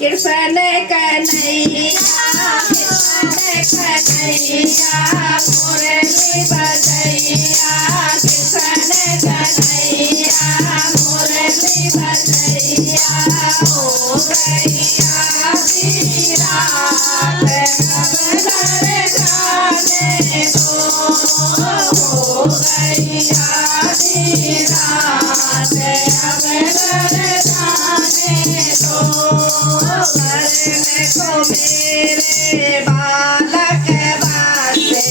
कृष्ण कन्हैया कृष्ण कन्हैया मुरली बजैया कृष्ण कन्हैया मुरली बजैया हो गैया दी रात अब दर्शाने दो हो गैया दी रात अब दर्शाने दो घर में को मेरे बालक बसे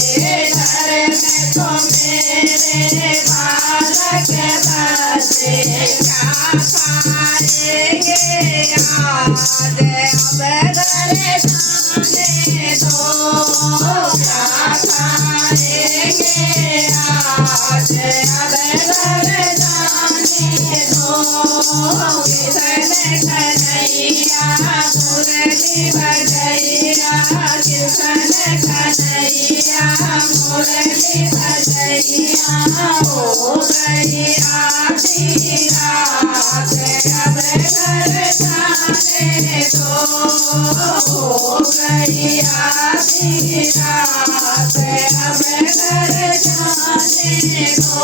घर में को मेरे बालक बसे क्या खाएंगे आज अब दर्शाने दो क्या खाएंगे आज अब दर्शाने दो कृष्ण कन्हैया मुरली बजैया कृष्ण कन्हैया मुरली बजैया हो गैया दी रात अब दर्शाने दो हो गैया दी रात अब दर्शाने दो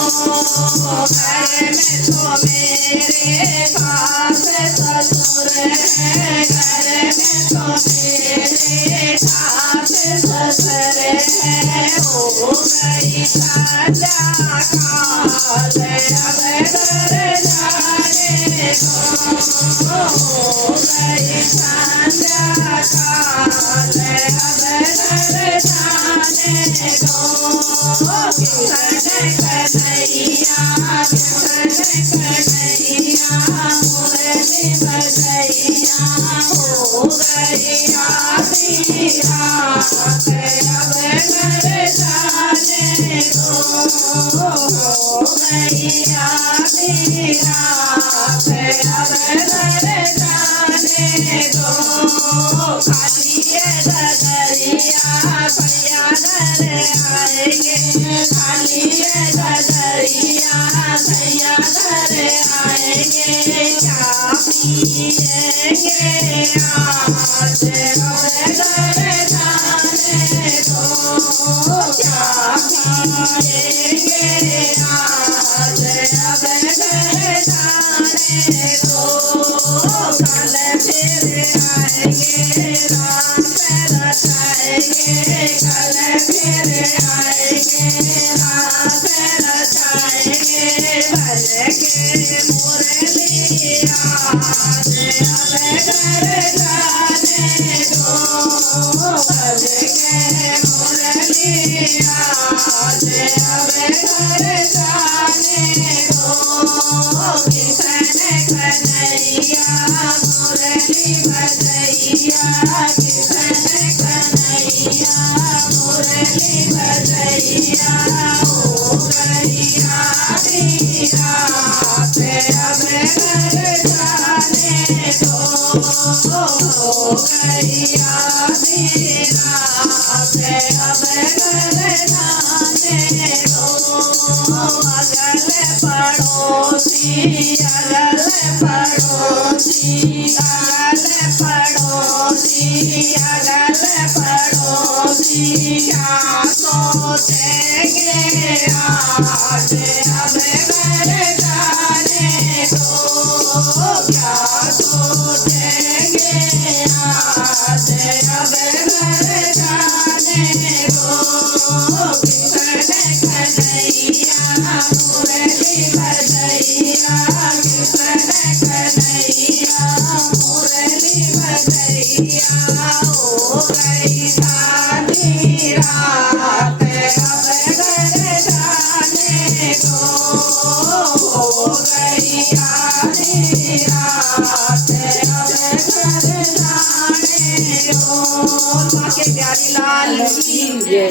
घर में तो मेरे सास ससुर है घर में तो मेरे सास ससुर है हो गई साजा काल अब दर्शाने दो हो गई साजा काल अब दर्शाने दो कृष्ण कन्हैया कृष्ण कन्हैया मुरली बजैया हो गैया दी रात अब दर्शाने दो हो गैया दी रात अब दर्शाने दो खालिए दरिया भैया घर आएंगे खालिए दरिया भैया घर आएंगे क्या पिएंगे आज अब दर्शाने दो क्या पिएंगे आज अब दर्शाने दो कल फिर आएंगे रात रचाएंगे कल फिर आएंगे रात रचाएंगे भज के मुरली आज अब दर्शाने दो भज के मुरली आज अब दर्शाने दो कृष्ण कन्हैया मुरली बजैया कृष्ण कन्हैया मुरली बजैया हो गैया दी रात अब दर्शाने दो हो गैया दी रात अब दर्शाने दो अगल पड़ोसी अगल पड़ोसी अगल पड़ोसी अगल पड़ोसी क्या सोचेंगे आज अब दर्शाने दो क्या सोचेंगे आज अब दर्शाने दो कृष्ण कन्हैया मुरली बजैया कृष्ण कन्हैया मुरली बजैया हो गई दी रात अब दर्शाने दो हो गैया दी रात अब दर्शाने दो। प्यारी लाल की जय।